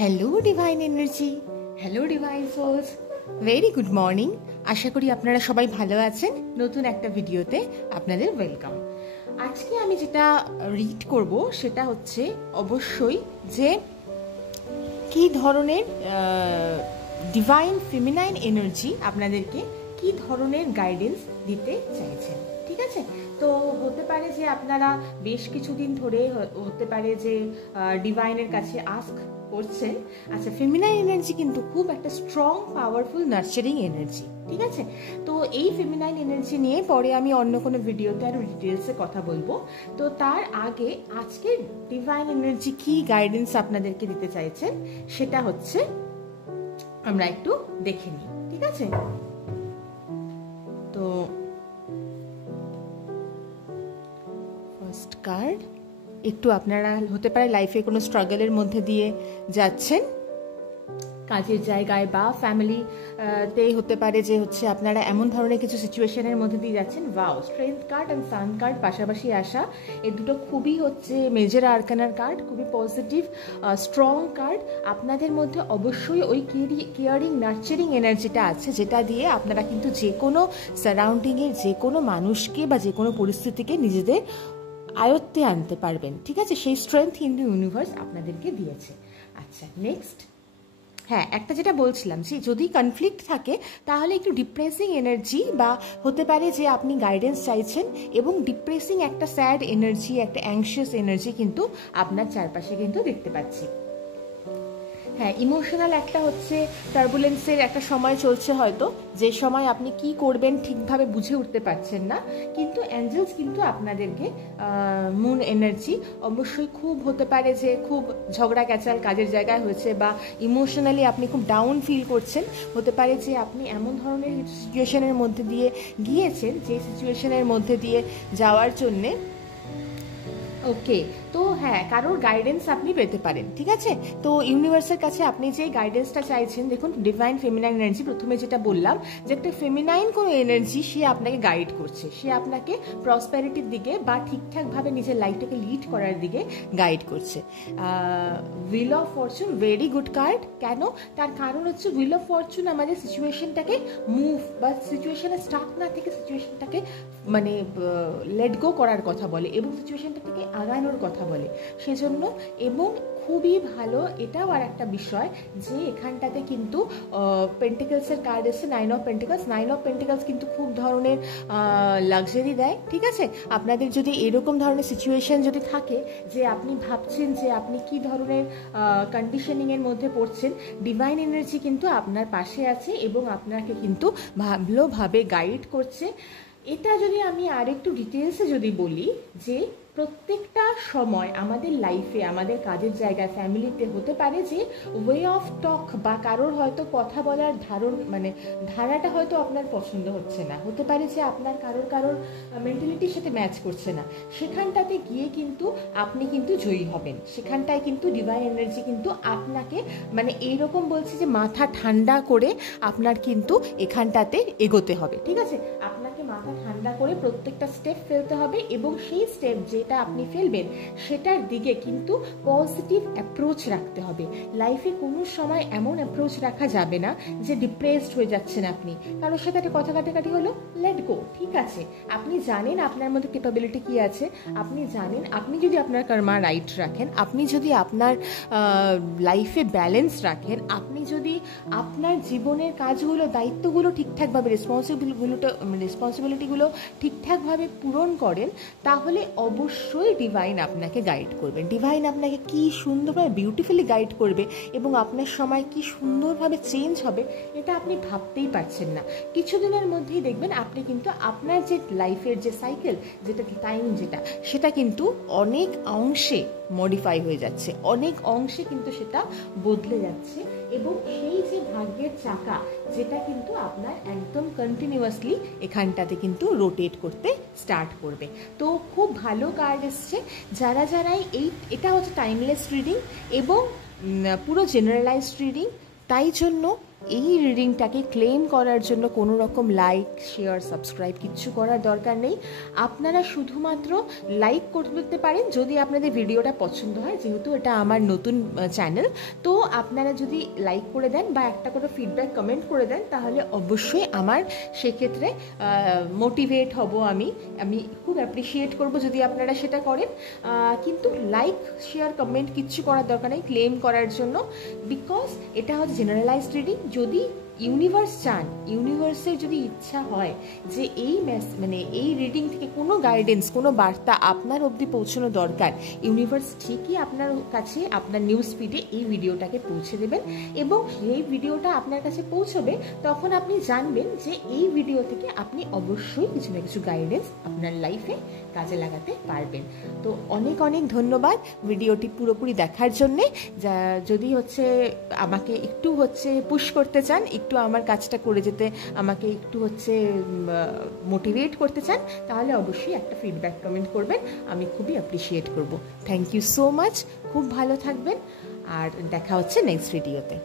Hello divine energy, hello divine souls, very good morning. আশা করি আপনারা সবাই ভালো আছেন। নতুন একটা ভিডিওতে আপনাদের ওয়েলকাম। আজকে আমি যেটা রিড করব সেটা হচ্ছে অবশ্যই যে কি ধরনের ডিভাইন ফেমিনাইন এনার্জি আপনাদেরকে কি ধরনের গাইডেন্স দিতে চাইছেন। ঠিক আছে, তো হতে পারে যে আপনারা বেশ কিছুদিন ধরে হতে পারে যে ডিভাইনের কাছে আস্ক করছেন। আচ্ছা, ফেমিনাইন এনার্জি কিন্তু খুব একটা স্ট্রং, পাওয়ারফুল, নার্চারিং এনার্জি। ঠিক আছে, তো এই ফেমিনাইন এনার্জি নিয়ে পরে আমি অন্য কোনো ভিডিওতে আরো ডিটেলসে কথা বলবো। তো তার আগে আজকে ডিভাইন এনার্জি কি গাইডেন্স আপনাদেরকে দিতে চাইছেন সেটা হচ্ছে আমরা একটু দেখে নিই। ঠিক আছে, তো ফার্স্ট কার্ড, একটু আপনারা হতে পারে লাইফে কোনো স্ট্রাগলের মধ্যে দিয়ে যাচ্ছেন, কাজের জায়গায় বা ফ্যামিলিতে হতে পারে যে হচ্ছে আপনারা এমন ধরনের কিছু সিচুয়েশনের মধ্যে দিয়ে যাচ্ছেন। Wow, strength card and sun card পাশাপাশি আসা, এই দুটো খুবই হচ্ছে মেজর আর্কানার কার্ড, খুবই পজিটিভ স্ট্রং কার্ড। আপনাদের মধ্যে অবশ্যই ওই কেয়ারিং নার্চারিং এনার্জিটা আছে, যেটা দিয়ে আপনারা কিন্তু যে কোনো সারাউন্ডিংয়ের যে কোনো মানুষকে বা যে কোনো পরিস্থিতিকে নিজেদের আয়ত্তে আনতে পারবেন। ঠিক আছে, সেই স্ট্রেংথ কিন্তু ইউনিভার্স আপনাদেরকে দিয়েছে। আচ্ছা, নেক্সট, হ্যাঁ, একটা যেটা বলছিলাম যে যদি কনফ্লিক্ট থাকে তাহলে একটু ডিপ্রেসিং এনার্জি বা হতে পারে যে আপনি গাইডেন্স চাইছেন এবং ডিপ্রেসিং একটা স্যাড এনার্জি, একটা অ্যাংশিয়াস এনার্জি কিন্তু আপনার চারপাশে কিন্তু দেখতে পাচ্ছি। হ্যাঁ, ইমোশনাল একটা হচ্ছে টার্বুলেন্সের একটা সময় চলছে হয়তো, যে সময় আপনি কি করবেন ঠিকভাবে বুঝে উঠতে পারছেন না, কিন্তু অ্যাঞ্জেলস কিন্তু আপনাদেরকে মুন এনার্জি অবশ্যই খুব হতে পারে যে খুব ঝগড়া ক্যাচাল কাজের জায়গায় হয়েছে বা ইমোশনালি আপনি খুব ডাউন ফিল করছেন। হতে পারে যে আপনি এমন ধরনের সিচুয়েশনের মধ্যে দিয়ে গিয়েছেন যে সিচুয়েশনের মধ্যে দিয়ে যাওয়ার জন্যে ওকে, তো হ্যাঁ, কারোর গাইডেন্স আপনি পেতে পারেন। ঠিক আছে, তো ইউনিভার্সের কাছে আপনি যে গাইডেন্সটা চাইছেন, দেখুন ডিভাইন ফেমিনাইন এনার্জি, প্রথমে যেটা বললাম যে একটা ফেমিনাইন কোনো এনার্জি সে আপনাকে গাইড করছে, সে আপনাকে প্রসপ্যারিটির দিকে বা ঠিকঠাকভাবে নিজের লাইফটাকে লিড করার দিকে গাইড করছে। Wheel of Fortune, very good card. কেন? তার কারণ হচ্ছে হুইল অফ ফরচুন আমাদের সিচুয়েশনটাকে মুভ বা সিচুয়েশনে স্টাক না থেকে সিচুয়েশনটাকে মানে লেট গো করার কথা বলে এবং সিচুয়েশনটা থেকে আগানোর কথা বলে সেজন্য। এবং খুবই ভালো এটাও আর একটা বিষয় যে এখানটাতে কিন্তু পেন্টিকলসের কার্ড এসছে, nine of pentacles. Nine of pentacles কিন্তু খুব ধরনের লাক্সারি দেয়। ঠিক আছে, আপনাদের যদি এরকম ধরনের সিচুয়েশন যদি থাকে যে আপনি ভাবছেন যে আপনি কি ধরনের কন্ডিশনিংয়ের মধ্যে পড়ছেন, ডিভাইন এনার্জি কিন্তু আপনার পাশে আছে এবং আপনাকে কিন্তু ভালোভাবে গাইড করছে। এটা যদি আমি আরেকটু ডিটেলসে যদি বলি যে প্রত্যেকটা সময় আমাদের লাইফে, আমাদের কাজের জায়গায়, ফ্যামিলিতে হতে পারে যে ওয়ে অফ টক বা কারোর হয়তো কথা বলার ধারাটা হয়তো আপনার পছন্দ হচ্ছে না, হতে পারে যে আপনার কারোর মেন্টালিটির সাথে ম্যাচ করছে না, সেখানটাতে গিয়ে কিন্তু আপনি কিন্তু জয়ী হবেন। সেখানটায় কিন্তু ডিভাইন এনার্জি কিন্তু আপনাকে মানে এইরকম বলছে যে মাথা ঠান্ডা করে আপনার কিন্তু এখানটাতে এগোতে হবে। ঠিক আছে, আপনাকে মাথা ঠান্ডা করে প্রত্যেকটা স্টেপ ফেলতে হবে এবং সেই স্টেপ যেটা আপনি ফেলবেন সেটার দিকে কিন্তু পজিটিভ অ্যাপ্রোচ রাখতে হবে। লাইফে কোনো সময় এমন অ্যাপ্রোচ রাখা যাবে না যে ডিপ্রেসড হয়ে যাচ্ছেন আপনি, কারোর সাথে একটা কথা কাটাকাটি হলো, লেট গো। ঠিক আছে, আপনি জানেন আপনার মধ্যে ক্যাপাবিলিটি কি আছে, আপনি জানেন আপনি যদি আপনার কর্মা রাইট রাখেন, আপনি যদি আপনার লাইফে ব্যালেন্স রাখেন, আপনি যদি আপনার জীবনের কাজগুলো, দায়িত্বগুলো ঠিকঠাকভাবে রেসপন্সিবিলিটিগুলো ঠিকঠাকভাবে পূরণ করেন, তাহলে অবশ্যই ডিভাইন আপনাকে গাইড করবেন। ডিভাইন আপনাকে কি সুন্দরভাবে বিউটিফুলি গাইড করবে এবং আপনার সময় কি সুন্দরভাবে চেঞ্জ হবে এটা আপনি ভাবতেই পারছেন না। কিছুদিনের মধ্যেই দেখবেন আপনি কিন্তু আপনার যে লাইফের যে সাইকেল, যেটা টাইম, সেটা কিন্তু অনেক অংশে মডিফাই হয়ে যাচ্ছে, অনেক অংশে কিন্তু সেটা বদলে যাচ্ছে এবং সেই যে ভাগ্যের চাকা যেটা কিন্তু আপনার একদম কন্টিনিউয়াসলি এখানটাতে কিন্তু রোটেট করতে স্টার্ট করবে। তো খুব ভালো কার্ড এসছে। যারাই এটা হচ্ছে টাইমলেস রিডিং এবং পুরো জেনারেলাইজড রিডিং, তাই জন্য এই রিডিংটাকে ক্লেম করার জন্য কোনো রকম লাইক শেয়ার সাবস্ক্রাইব কিচ্ছু করার দরকার নেই। আপনারা শুধুমাত্র লাইক করতে পারেন যদি আপনাদের ভিডিওটা পছন্দ হয়, যেহেতু এটা আমার নতুন চ্যানেল। তো আপনারা যদি লাইক করে দেন বা একটা করে ফিডব্যাক কমেন্ট করে দেন, তাহলে অবশ্যই আমার সেক্ষেত্রে মোটিভেট হব। আমি খুব অ্যাপ্রিসিয়েট করব যদি আপনারা সেটা করেন। কিন্তু লাইক শেয়ার কমেন্ট কিচ্ছু করার দরকার নেই ক্লেম করার জন্য, বিকজ এটা হচ্ছে জেনারেলাইজড রিডিং। যদি ইউনিভার্স চান, ইউনিভার্সের যদি ইচ্ছা হয় যে এই রিডিং থেকে কোনো গাইডেন্স, কোনো বার্তা আপনার অবধি পৌঁছানো দরকার, ইউনিভার্স ঠিকই আপনার কাছে আপনার নিউজ ফিডে এই ভিডিওটাকে পৌঁছে দেবেন। এবং এই ভিডিওটা আপনার কাছে পৌঁছবে, তখন আপনি জানবেন যে এই ভিডিও থেকে আপনি অবশ্যই কিছু না কিছু গাইডেন্স আপনার লাইফে কাজে লাগাতে পারবেন। তো অনেক অনেক ধন্যবাদ ভিডিওটি পুরোপুরি দেখার জন্যে। যদি আমাকে একটু পুশ করতে চান, একটু আমার কাজটা করে যেতে আমাকে একটু মোটিভেট করতে চান, তাহলে অবশ্যই একটা ফিডব্যাক কমেন্ট করবেন, আমি খুবই অ্যাপ্রিসিয়েট করব। থ্যাংক ইউ সো মাচ, খুব ভালো থাকবেন, আর দেখা হচ্ছে নেক্সট ভিডিওতে।